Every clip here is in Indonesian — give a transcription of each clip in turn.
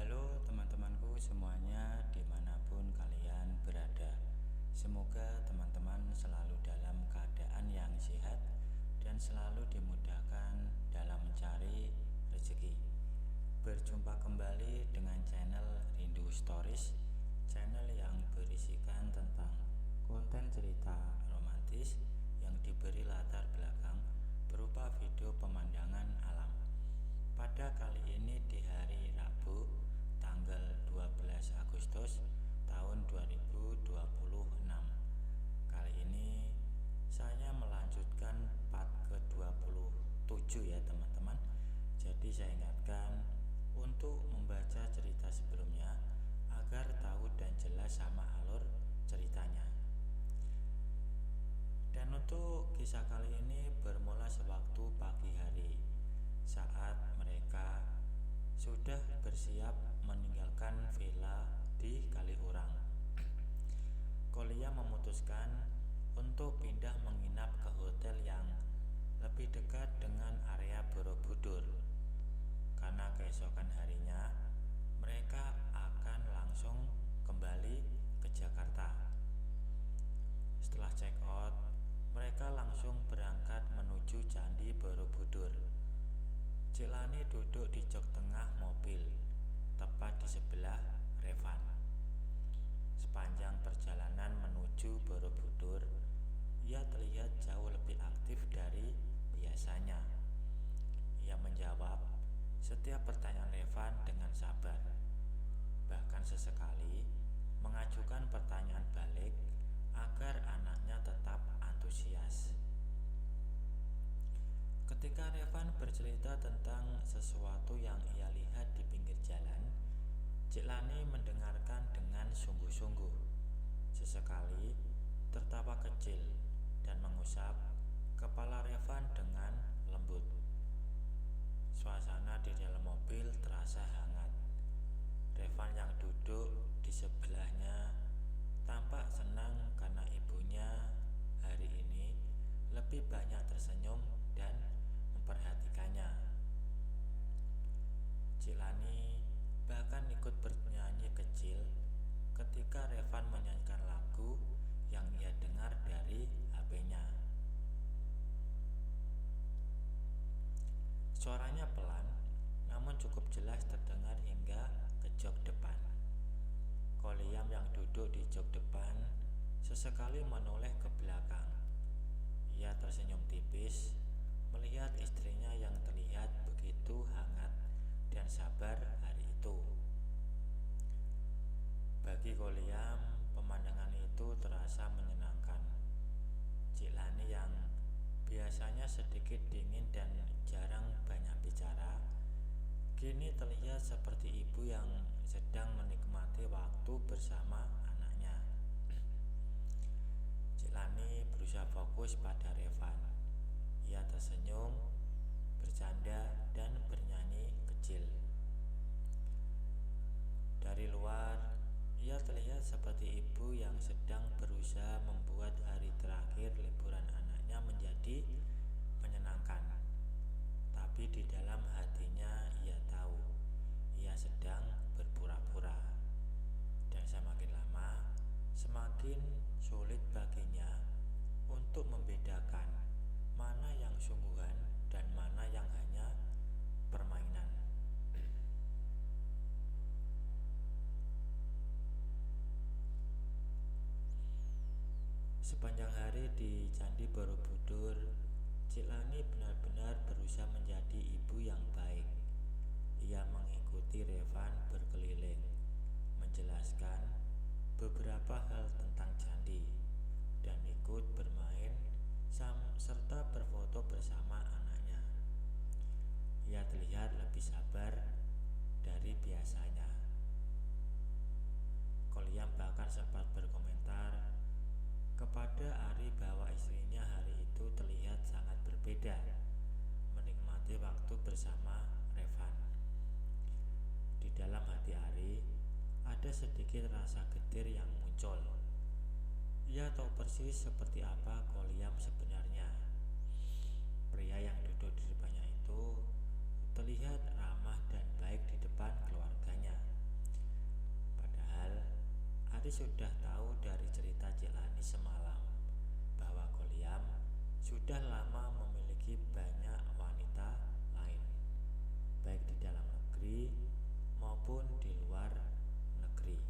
Halo teman-temanku semuanya dimanapun kalian berada. Semoga teman-teman selalu dalam keadaan yang sehat dan selalu dimudahkan dalam mencari rezeki. Berjumpa kembali dengan channel Rindu Stories, channel yang berisikan tentang konten cerita romantis yang diberi latar belakang berupa video pemandangan alam. Pada kali ini di hari Rabu tanggal 12 Agustus tahun 2026. Kali ini saya melanjutkan part ke-27 ya teman-teman. Jadi saya ingatkan untuk membaca cerita sebelumnya agar tahu dan jelas sama alur ceritanya. Dan untuk kisah kali ini bermula sewaktu pagi hari saat mereka sudah bersiap meninggalkan villa di Kaliurang. Kolia memutuskan untuk pindah menginap ke hotel yang lebih dekat dengan area Borobudur, karena keesokan harinya mereka akan langsung kembali ke Jakarta. Setelah check out, mereka langsung berangkat menuju Candi Borobudur. Cilani duduk di jok tengah mobil, tepat di sebelah Revan. Sepanjang perjalanan menuju Borobudur, ia terlihat jauh lebih aktif dari biasanya. Ia menjawab setiap pertanyaan Revan dengan sabar, bahkan sesekali mengajukan pertanyaan balik agar anaknya tetap antusias. Ketika Revan bercerita tentang sesuatu yang ia lihat di pinggir jalan, Cilani mendengarkan dengan sungguh-sungguh. Sesekali tertawa kecil dan mengusap kepala Revan dengan lembut. Suasana di dalam mobil terasa hangat. Revan yang duduk di sebelahnya tampak senang karena ibunya hari ini lebih banyak tersenyum dan memperhatikannya. Cilani bahkan ikut bernyanyi kecil ketika Revan menyanyikan lagu yang ia dengar dari HP-nya. Suaranya pelan, namun cukup jelas terdengar hingga ke jok depan. Koliam yang duduk di jok depan sesekali menoleh ke belakang. Ia tersenyum tipis melihat istrinya yang terlihat begitu hangat dan sabar hari itu. Bagi Koliam, pemandangan itu terasa menyenangkan. Cilani yang biasanya sedikit dingin dan jarang banyak bicara, kini terlihat seperti ibu yang sedang menikmati waktu bersama anaknya. Cilani berusaha fokus pada Revan. Ia tersenyum, bercanda, dan bernyanyi kecil. Dari luar, ia terlihat seperti ibu yang sedang berusaha membuat hari terakhir liburan anaknya menjadi menyenangkan. Tapi di dalam hatinya ia tahu, ia sedang berpura-pura. Sepanjang hari di Candi Borobudur, Ciklani benar-benar berusaha menjadi ibu yang baik. Ia mengikuti Revan berkeliling, menjelaskan beberapa hal tentang candi, dan ikut bermain serta berfoto bersama anaknya. Ia terlihat lebih sabar dari biasanya. Kolyam bahkan sempat berkomentar kepada Ari bahwa istrinya hari itu terlihat sangat berbeda, menikmati waktu bersama Revan. Di dalam hati Ari ada sedikit rasa getir yang muncul. Ia tahu persis seperti apa Kolyam sebenarnya. Pria yang duduk di depannya itu terlihat ramah dan baik di depan keluarganya. Padahal Ari sudah tahu dari cerita Ciklani semalam bahwa Kolyam sudah lama memiliki banyak wanita lain, baik di dalam negeri maupun di luar negeri.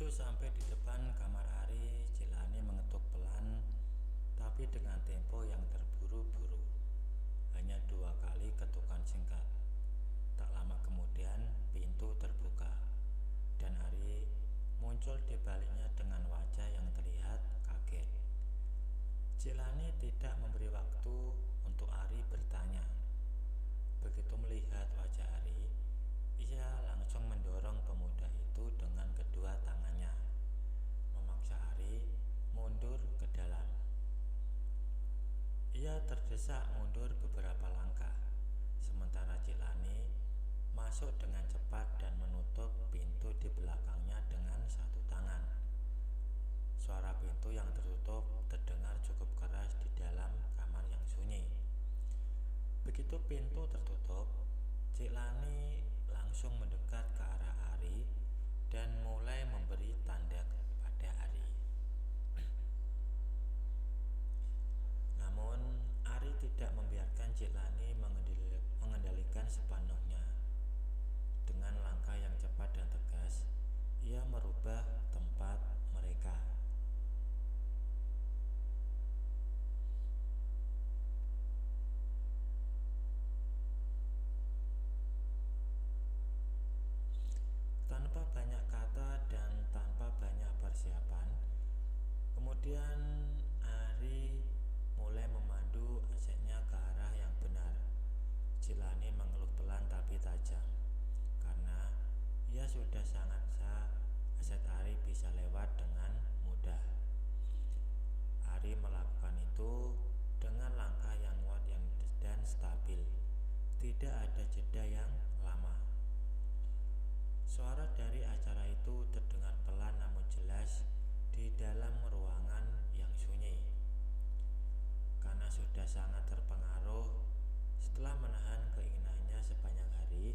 Begitu sampai di depan kamar Ari, Cilani mengetuk pelan, tapi dengan tempo yang terburu-buru. Hanya 2 kali ketukan singkat. Tak lama kemudian pintu terbuka dan Ari muncul di baliknya dengan wajah yang terlihat kaget. Cilani tidak memberi waktu untuk Ari bertanya. Begitu melihat wajah Ari, ia langsung mendorong pemuda itu dengan kedua tangannya, memaksa Ari mundur ke dalam. Ia terdesak mundur beberapa langkah, sementara Cilani masuk dengan cepat dan menutup pintu di belakangnya dengan satu tangan. Suara pintu yang tertutup terdengar cukup keras di dalam kamar yang sunyi. Begitu pintu tertutup, Cilani langsung mendekat ke arah Ari dan mulai memberi tanda kepada Ari. Namun Ari tidak membiarkan Cilani mengendalikan sepenuhnya. Dengan langkah yang cepat dan tegas, ia merubah tempat mereka. Tanpa banyak kata dan tanpa banyak persiapan, kemudian Ari mulai memandu asetnya ke arah yang benar. Cilani mengeluh pelan tapi tajam, karena ia sudah sangat sah aset Ari bisa lewat dengan mudah. Ari melakukan itu dengan langkah yang kuat dan stabil. Tidak ada jeda yang lama. Suara dari acara itu terdengar pelan namun jelas di dalam ruangan yang sunyi. Karena sudah sangat terpengaruh setelah menahan keinginannya sepanjang hari,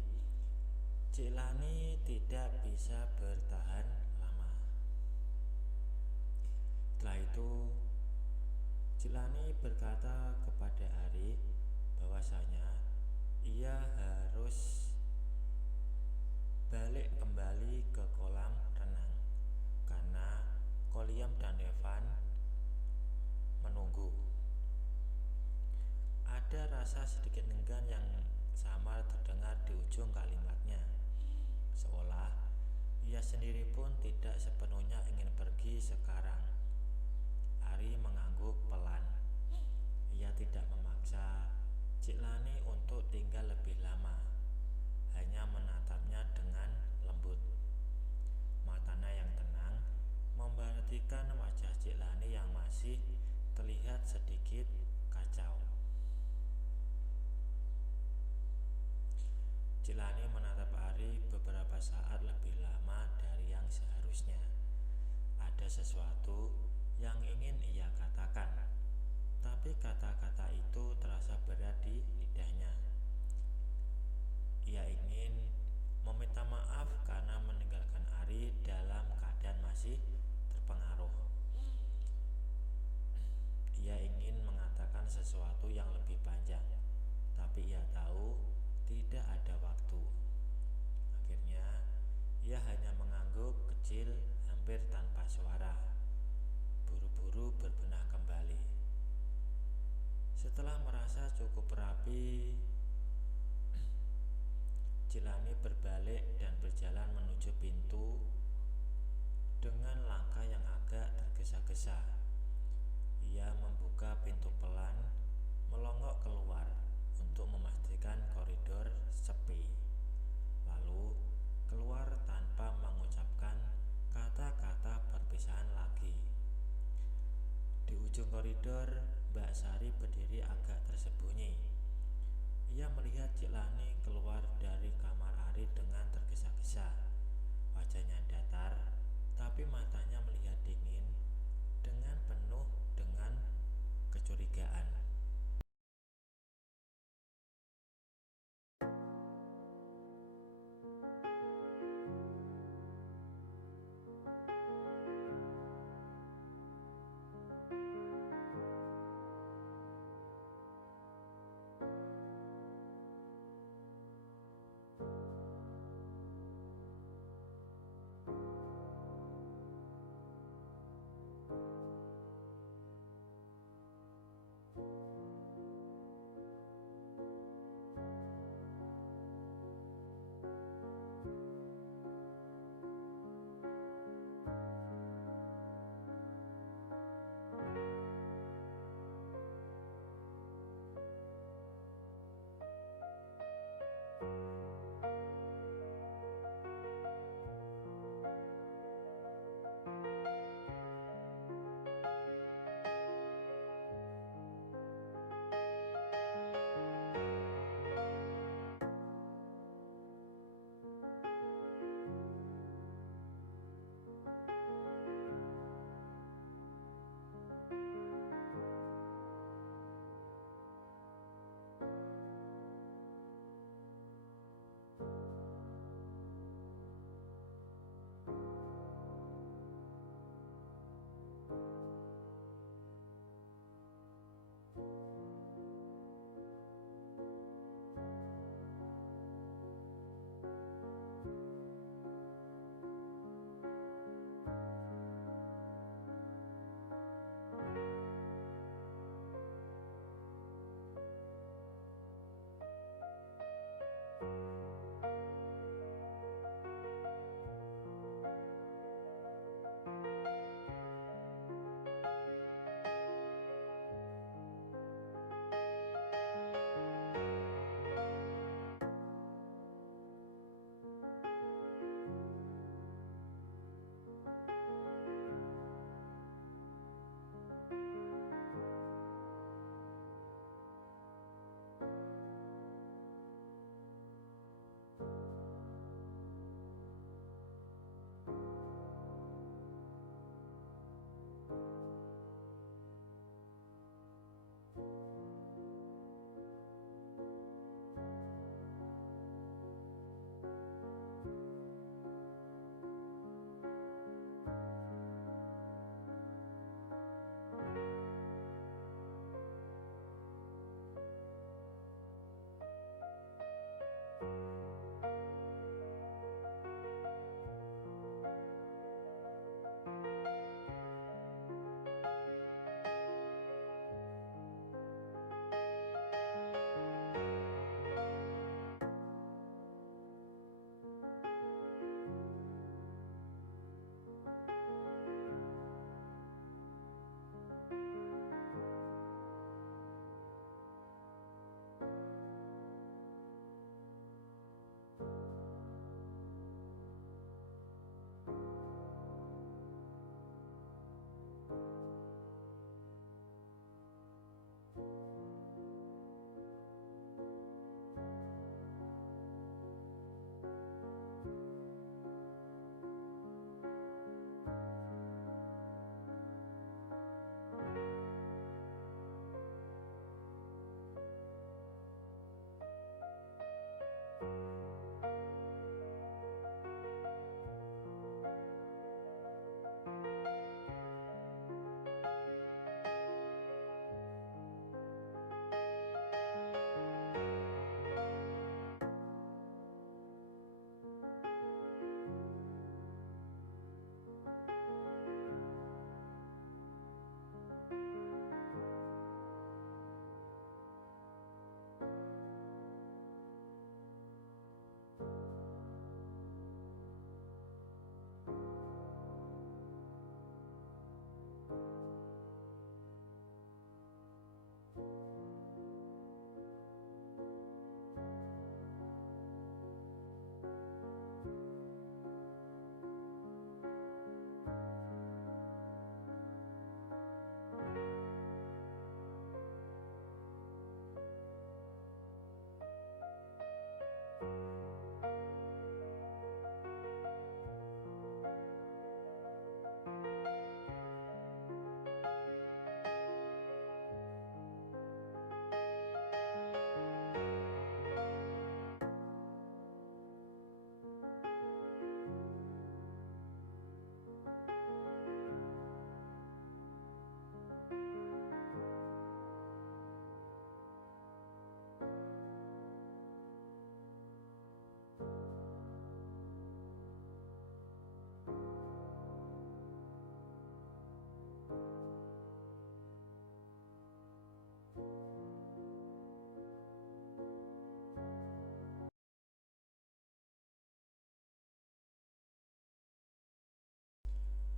Cilani tidak bisa bertahan lama. Setelah itu, Cilani berkata kepada Ari bahwasanya ia harus balik kembali ke kolam renang karena Koliam dan Evan menunggu. Ada rasa sedikit enggan yang samar terdengar di ujung kalimatnya, seolah ia sendiri pun tidak sepenuhnya ingin pergi sekarang. Ari mengangguk pelan. Ia tidak memaksa Cilani untuk tinggal lebih lama, hanya menatapnya dengan lembut. Matanya yang tenang memperhatikan wajah Cilani yang masih terlihat sedikit kacau. Cilani menatap Ari beberapa saat lebih lama dari yang seharusnya. Ada sesuatu yang ingin ia katakan, tapi kata-kata itu terasa berat di lidahnya. Ia ingin meminta maaf karena meninggalkan Ari dalam keadaan masih terpengaruh. Ia ingin mengatakan sesuatu yang lebih panjang, tapi ia tahu tidak ada waktu. Akhirnya, ia hanya mengangguk kecil hampir tanpa suara, buru-buru berbenah kembali. Setelah merasa cukup rapi, Cilani berbalik dan berjalan menuju pintu dengan langkah yang agak tergesa-gesa. Ia membuka pintu pelan, melonggok keluar untuk memastikan koridor sepi, lalu keluar tanpa mengucapkan kata-kata perpisahan lagi. Di ujung koridor, Mbak Sari berdiri agak tersembunyi. Ia melihat Cilani keluar dari kamar Ari dengan tergesa-gesa. Wajahnya datar, tapi matanya melihat dingin dengan penuh dengan kecurigaan.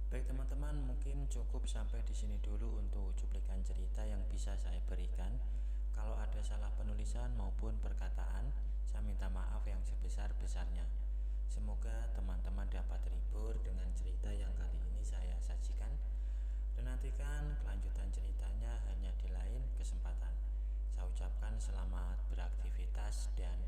Baik teman-teman, mungkin cukup sampai di sini dulu untuk cuplikan cerita yang bisa saya berikan. Kalau ada salah penulisan maupun perkataan, saya minta maaf yang sebesar-besarnya. Semoga teman-teman dapat terhibur dengan cerita yang kali ini saya sajikan. Dan nantikan kelanjutan ceritanya hanya di lain kesempatan. Saya ucapkan selamat beraktivitas dan